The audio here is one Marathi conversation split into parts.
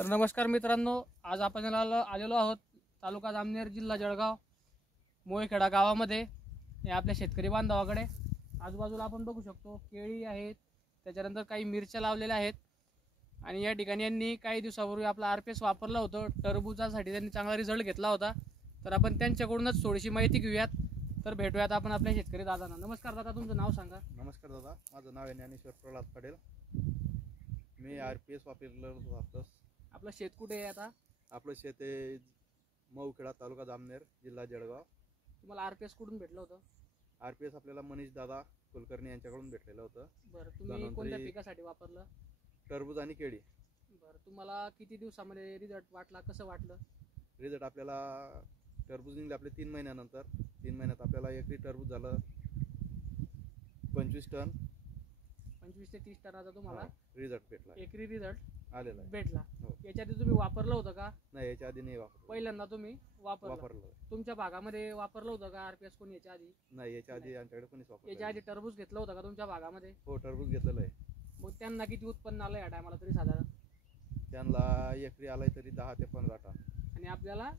तर नमस्कार मित्रांनो, आज आपण आलेलो आहोत तालुका जामनेर, जिल्हा जळगाव, मोयखेडा गावामध्ये. हे आपल्या शेतकरी बांधवाकडे आजूबाजूला आपण बघू शकतो केळी आहेत, त्याच्यानंतर काही मिरच्या लावलेल्या आहेत. आणि या ठिकाणी यांनी काही दिवसापूर्वी आपला RPS वापरला होता. टरबूजासाठी त्यांनी चांगला रिझल्ट घेतला होता. तर आपण त्यांच्याकडूनच थोडीशी माहिती घेऊयात. तर भेटूयात आपण आपल्या शेतकरी दादांना. नमस्कार दादा, तुमचं नाव सांगा. नमस्कार दादा, माझं नाव आहे ज्ञानेश्वर प्रल्हाद पटेल. मी RPS वापरलेलं होतं. आपलं शेत कुठे आहे आता? आपलं शेत आहे मोयखेडा, तालुका जामनेर, जिल्हा जळगाव. तुम्हाला RPS कुठून भेटलं होतं? RPS आपल्याला मनीष दादा कुलकर्णी यांच्याकडून भेटलेलं होतं. बरं, तुम्ही कोणत्या पिकासाठी वापरलं? टरबूज आणि केळी. बरं, तुम्हाला किती दिवसामध्ये रिझल्ट वाटला, कसं वाटलं? रिझल्ट आपल्याला टरबूज निघले आपले 3 महिन्यानंतर. 3 महिन्यात आपल्याला एकरी टरबूज झालं 25 टन. 25 ते 30 टनाचा तुम्हाला रिझल्ट भेटला, एकरी रिझल्ट आलेला भेटला. हो. याच्या आधी तुम्ही वापरलं होतं का? नाही, याच्या आधी नाही वापरलं. पहिल्यांदा तुम्ही वापरलं? वापरलं. तुमच्या भागामध्ये वापरलं होतं का RPS कोणी याच्या आधी? नाही, याच्या आधी आमच्याकडे कोणीच वापरलं. याच्या आधी टरबूज घेतलं होतं का तुमच्या भागामध्ये? हो, टरबूज घेतलेलं आहे. मग त्यांना किती उत्पन्न आलं या टायमाला तरी साधारण? त्यांना एकरी आलाय तरी 10 ते 15 टन. आणि आपल्याला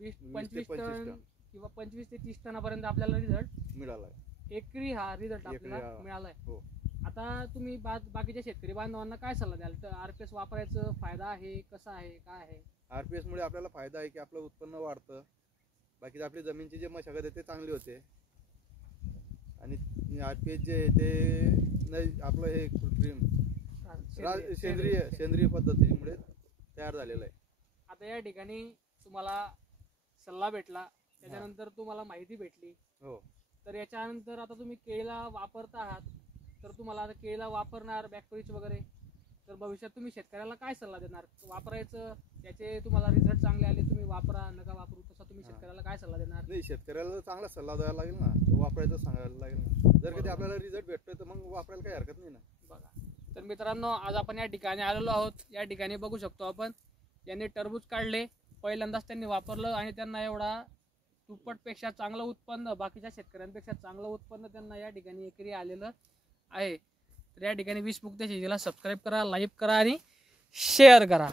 20 ते 25 25 टन टन किंवा 25 ते 30 टनापर्यंत आपल्याला रिझल्ट मिळालाय. एकरी हा रिझल्ट आपल्याला मिळालाय. हो. आता तुम्ही बाकीच्या शेतकरी बांधवांना काय सल्ला द्याल? तर RPS वापरायचं फायदा आहे, कसा आहे, काय आहे? RPS मुळे आपल्याला फायदा आहे की आपलं उत्पन्न वाढतं. बाकी आपली जमीनची जे मशागत आहे ते चांगली होते. आणि RPS जे ते आपलं हे कृत्रिम सेंद्रिय पद्धतीमुळे तयार झालेलं आहे. आता या ठिकाणी तुम्हाला सल्ला भेटला, त्याच्यानंतर तुम्हाला माहिती भेटली. हो. तर याच्यानंतर आता तुम्ही केळीला वापरता आहात, तर तुम्हाला आता केळीला वापरणार बॅकटोरीच वगैरे, तर भविष्यात तुम्ही शेतकऱ्याला काय सल्ला देणार? वापरायचं, त्याचे तुम्हाला रिझल्ट चांगले आले, तुम्ही वापरा, नका वापरू, तसा तुम्ही शेतकऱ्याला काय सल्ला देणार? नाही, शेतकऱ्याला चांगला सल्ला द्यायला लागेल ना, वापरायचं सांगायला लागेल ना. जर कधी आपल्याला रिझल्ट भेटतोय तर मग वापरायला काही हरकत नाही ना. बघा, तर मित्रांनो, आज आपण या ठिकाणी आलेलो आहोत. या ठिकाणी बघू शकतो आपण, यांनी टरबूज काढले, पहिल्यांदाच त्यांनी वापरलं आणि त्यांना एवढा दुप्पटपेक्षा चांगलं उत्पन्न, बाकीच्या शेतकऱ्यांपेक्षा चांगलं उत्पन्न त्यांना या ठिकाणी एकरी आलेलं आहे. तर या ठिकाणी 20 मुक्त्या चॅनलला सबस्क्राईब करा, लाईक करा आणि शेअर करा.